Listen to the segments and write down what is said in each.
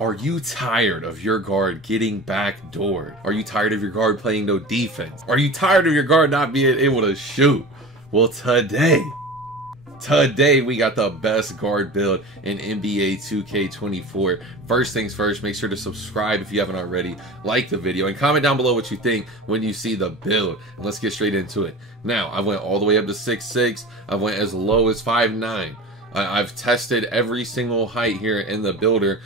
Are you tired of your guard getting backdoored? Are you tired of your guard playing no defense? Are you tired of your guard not being able to shoot? Well, today we got the best guard build in NBA 2K24. First things first, make sure to subscribe if you haven't already, like the video, and comment down below what you think when you see the build. And let's get straight into it. Now, I went all the way up to 6'6". I went as low as 5'9". I've tested every single height here in the builder.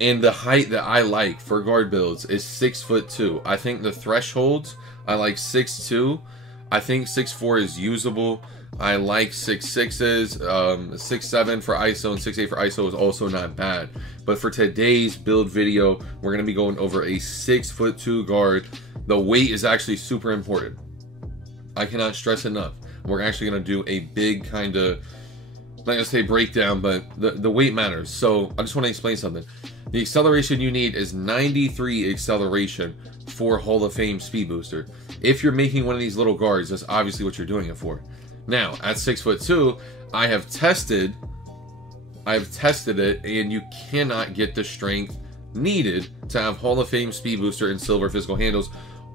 And the height that I like for guard builds is 6'2". I think the thresholds, I like 6'2". I think 6'4" is usable. I like 6'6's, 6'7" for ISO and 6'8" for ISO is also not bad. But for today's build video, we're going to be going over a 6'2" guard. The weight is actually super important. I cannot stress enough. We're actually going to do a big kind of, I'm not going to say breakdown, but the weight matters. So I just want to explain something. The acceleration you need is 93 acceleration for Hall of Fame speed booster. If you're making one of these little guards, that's obviously what you're doing it for. Now, at 6'2", I have tested it, and you cannot get the strength needed to have Hall of Fame speed booster in silver physical handles,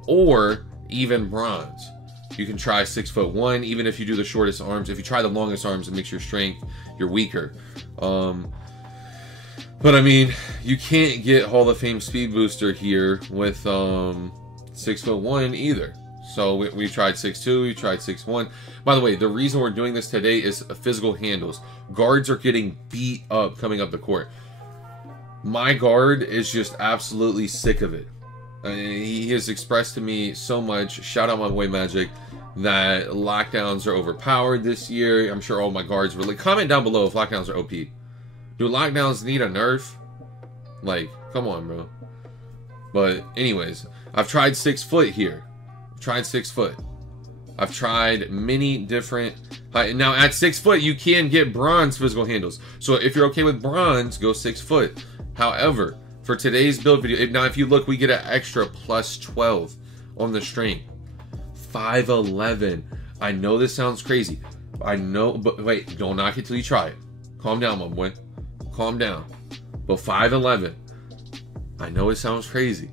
or even bronze. You can try 6'1", even if you do the shortest arms. If you try the longest arms, it makes your strength, you're weaker. But I mean, you can't get Hall of Fame speed booster here with 6'1" either. So we tried 6'2", we tried 6'1". By the way, the reason we're doing this today is physical handles. Guards are getting beat up coming up the court. My guard is just absolutely sick of it. He has expressed to me so much, shout out my boy Magic, that lockdowns are overpowered this year. I'm sure all my guards were like, comment down below if lockdowns are OP. Do lockdowns need a nerf? Like, come on, bro. But anyways, I've tried 6 foot here. I've tried 6 foot. I've tried many different now at 6 foot you can get bronze physical handles. So if you're okay with bronze, go 6 foot. However, for today's build video, now if you look, we get an extra plus 12 on the strength. 5'11". I know this sounds crazy. I know, but wait, don't knock it till you try it. Calm down, my boy. Calm down. But 5'11". I know it sounds crazy.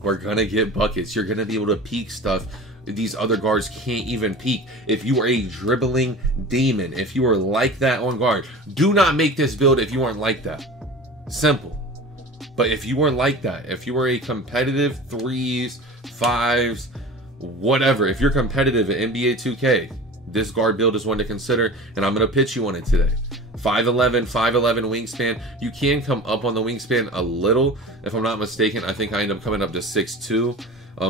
We're gonna get buckets. You're gonna be able to peek stuff these other guards can't even peek. If you are a dribbling demon, if you are like that on guard, do not make this build if you aren't like that. Simple. But if you are like that, if you are a competitive 3s, 5s, whatever, if you're competitive at NBA 2K, this guard build is one to consider, and I'm going to pitch you on it today. 5'11", 5'11" wingspan. You can come up on the wingspan a little. If I'm not mistaken, I think I end up coming up to 6'2".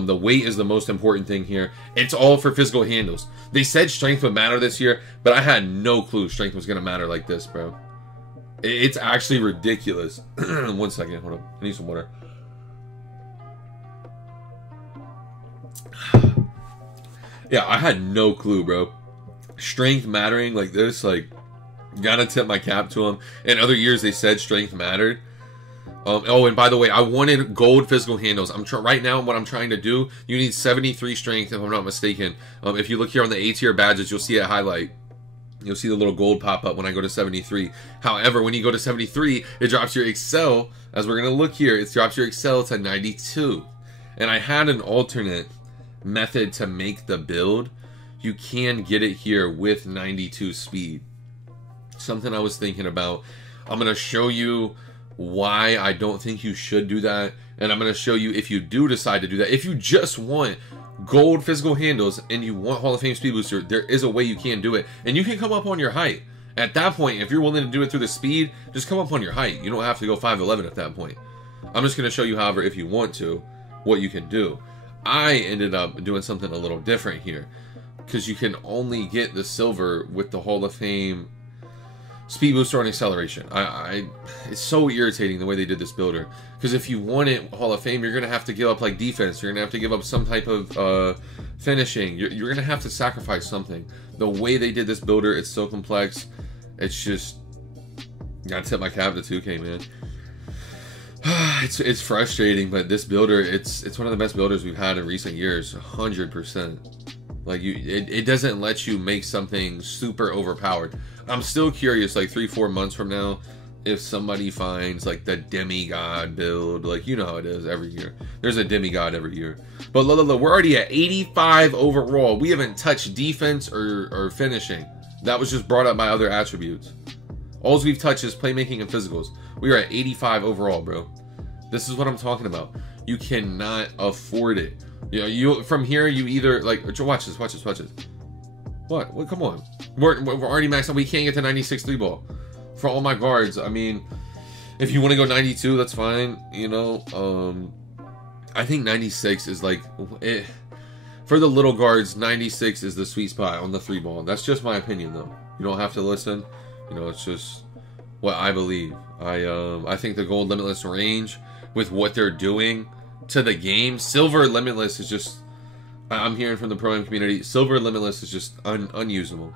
The weight is the most important thing here. It's all for physical handles. They said strength would matter this year, but I had no clue strength was going to matter like this, bro. It's actually ridiculous. 1 second, hold up. I need some water. Yeah, I had no clue, bro. Strength mattering like this, like, gotta tip my cap to them. In other years, they said strength mattered. Oh, and by the way, I wanted gold physical handles. Right now, what I'm trying to do, you need 73 strength, if I'm not mistaken. If you look here on the A tier badges, you'll see a highlight. You'll see the little gold pop up when I go to 73. However, when you go to 73, it drops your Excel, as we're going to look here, it drops your Excel to 92. And I had an alternate method to make the build. You can get it here with 92 speed. Something I was thinking about. I'm going to show you why I don't think you should do that, and I'm going to show you if you do decide to do that. If you just want gold physical handles and you want Hall of Fame speed booster, there is a way you can do it, and you can come up on your height. At that point, if you're willing to do it through the speed, just come up on your height. You don't have to go 5'11" at that point. I'm just going to show you, however, if you want to, what you can do. I ended up doing something a little different here, because you can only get the silver with the Hall of Fame speed booster and acceleration. It's so irritating the way they did this builder, because if you want it Hall of Fame, you're gonna have to give up like defense. You're gonna have to give up some type of finishing. You're gonna have to sacrifice something. The way they did this builder, it's so complex. It's just, gotta tip my cap to 2K, man. It's frustrating, but this builder, it's one of the best builders we've had in recent years. 100%. Like, it doesn't let you make something super overpowered. I'm still curious, like 3-4 months from now, if somebody finds like the demigod build, like you know how it is every year. There's a demigod every year. But look, we're already at 85 overall. We haven't touched defense or finishing. That was just brought up by other attributes. All we've touched is playmaking and physicals. We are at 85 overall, bro. This is what I'm talking about. You cannot afford it. You know, you from here, you either like watch this. What? Come on. We're already maxed out. We can't get to 96 3 ball. For all my guards, I mean, if you want to go 92, that's fine. You know, I think 96 is like it. For the little guards, 96 is the sweet spot on the 3 ball. That's just my opinion, though. You don't have to listen. You know, it's just what I believe. I think the gold limitless range with what they're doing to the game, silver limitless is just. I'm hearing from the pro-am community, silver limitless is just unusable,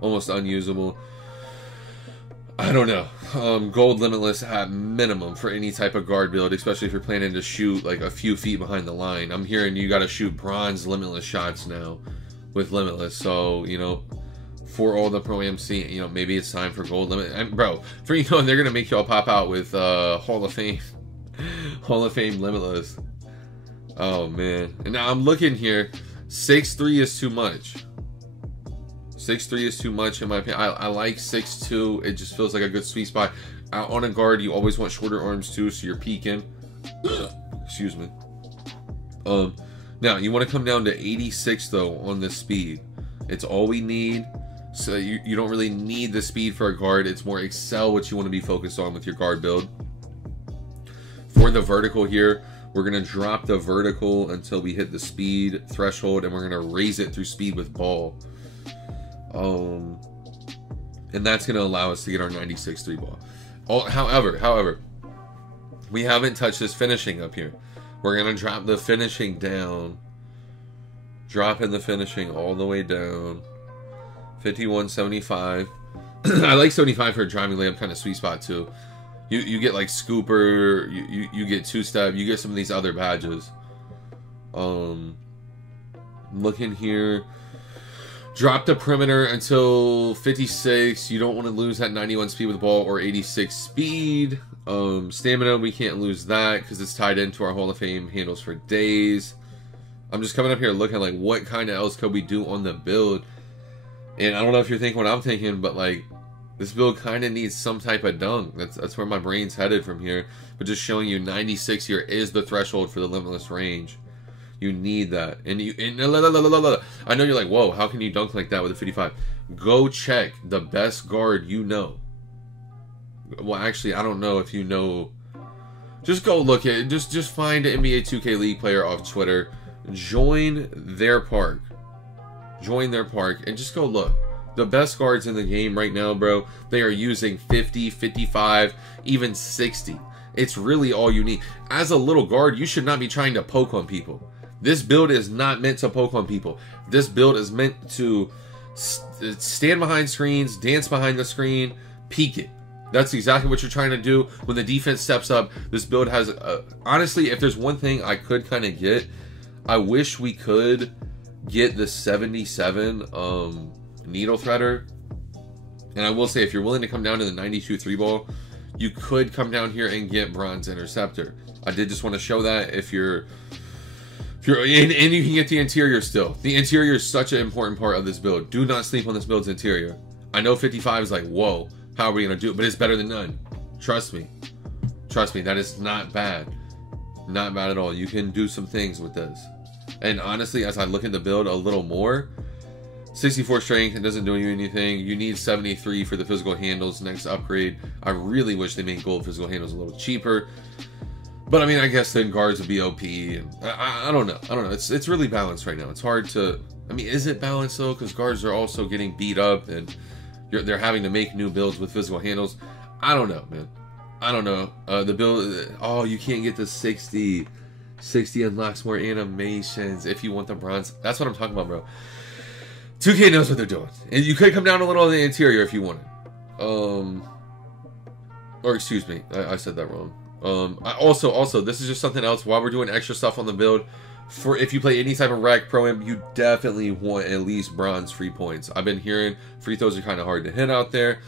almost unusable. I don't know. Gold limitless at minimum for any type of guard build, especially if you're planning to shoot like a few feet behind the line. I'm hearing you got to shoot bronze limitless shots now with limitless. So, you know, for all the pro-am scene, you know, maybe it's time for gold limit. And bro, for you know, they're gonna make y'all pop out with Hall of Fame, Hall of Fame limitless. Oh man! And now I'm looking here. 6'3" is too much. 6'3" is too much in my opinion. I like 6'2". It just feels like a good sweet spot. On a guard, you always want shorter arms too, so you're peaking. Excuse me. Now you want to come down to 86 though on the speed. It's all we need. So you don't really need the speed for a guard. It's more excel what you want to be focused on with your guard build. For the vertical here, we're going to drop the vertical until we hit the speed threshold, and we're going to raise it through speed with ball. And that's going to allow us to get our 96 3 ball. However, we haven't touched this finishing up here. We're going to drop the finishing down. Dropping the finishing all the way down. 51.75. I like 75 for a driving layup kind of sweet spot too. You get like scooper, you get 2-step, you get some of these other badges. Looking here, drop the perimeter until 56. You don't want to lose that 91 speed with the ball or 86 speed. Stamina, we can't lose that because it's tied into our Hall of Fame handles for days. I'm just coming up here looking like what kind of else could we do on the build. And I don't know if you're thinking what I'm thinking, but like this build kind of needs some type of dunk. That's where my brain's headed from here. But just showing you 96 here is the threshold for the limitless range. You need that. And I know you're like, whoa, how can you dunk like that with a 55? Go check the best guard you know. Well, actually, I don't know if you know. Just go look at it. Just find an NBA 2K League player off Twitter. Join their park. Join their park and just go look. The best guards in the game right now, bro, they are using 50, 55, even 60. It's really all you need. As a little guard, you should not be trying to poke on people. This build is not meant to poke on people. This build is meant to stand behind screens, dance behind the screen, peek it. That's exactly what you're trying to do. When the defense steps up, this build has... honestly, if there's one thing I could kind of get, I wish we could get the 77 needle threader. And I will say, if you're willing to come down to the 92 3 ball, you could come down here and get bronze interceptor. I did just want to show that if you're and you can get the interior still. The interior is such an important part of this build. Do not sleep on this build's interior. I know 55 is like, whoa, how are we gonna do it? But it's better than none. Trust me. Trust me, that is not bad. Not bad at all. You can do some things with this. And honestly, as I look at the build a little more, 64 strength, it doesn't do you anything. You need 73 for the physical handles next upgrade. I really wish they made gold physical handles a little cheaper. But I mean, I guess then guards would be OP. And I don't know. I don't know. It's really balanced right now. It's hard to... I mean, is it balanced though? Because guards are also getting beat up and they're having to make new builds with physical handles. I don't know, man. I don't know. The build... Oh, you can't get the 60. 60 unlocks more animations if you want the bronze. That's what I'm talking about, bro. 2K knows what they're doing. And you could come down a little on the interior if you wanted. Or excuse me, I said that wrong. Also, this is just something else. While we're doing extra stuff on the build, for if you play any type of rec pro-am, you definitely want at least bronze free points. I've been hearing free throws are kind of hard to hit out there.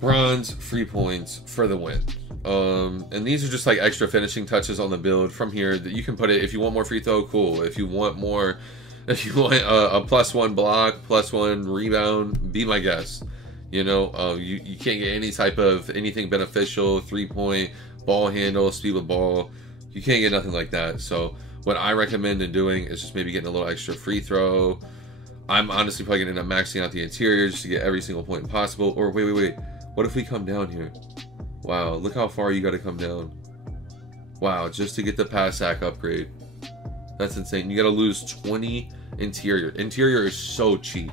bronze, free points for the win. And these are just like extra finishing touches on the build from here that you can put it. If you want more free throw, cool. If you want more, if you want a +1 block, +1 rebound, be my guest. You know, you can't get any type of anything beneficial, 3-point, ball handle, speed with ball. You can't get nothing like that. So what I recommend in doing is just maybe getting a little extra free throw. I'm honestly probably going to end up maxing out the interior just to get every single point possible. Or wait. What if we come down here? Wow, look how far you got to come down. Wow, just to get the pass sack upgrade. That's insane. You got to lose 20 interior. Interior is so cheap.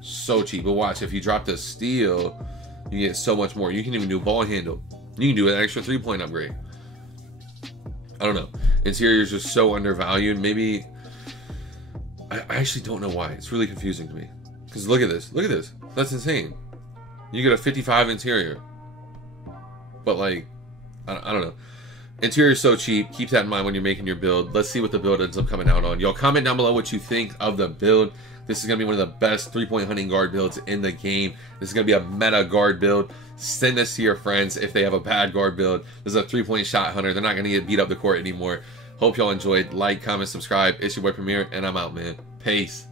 So cheap. But watch, if you drop the steal, you get so much more. You can even do ball handle. You can do an extra 3-point upgrade. I don't know. Interior is just so undervalued. Maybe... I actually don't know why. It's really confusing to me. Because look at this. Look at this. That's insane. You get a 55 interior. But like, I don't know. Interior is so cheap. Keep that in mind when you're making your build. Let's see what the build ends up coming out on. Y'all comment down below what you think of the build. This is going to be one of the best 3-point hunting guard builds in the game. This is going to be a meta guard build. Send this to your friends if they have a bad guard build. This is a 3-point shot hunter. They're not going to get beat up the court anymore. Hope y'all enjoyed. Like, comment, subscribe. It's your boy Premier, and I'm out, man. Peace.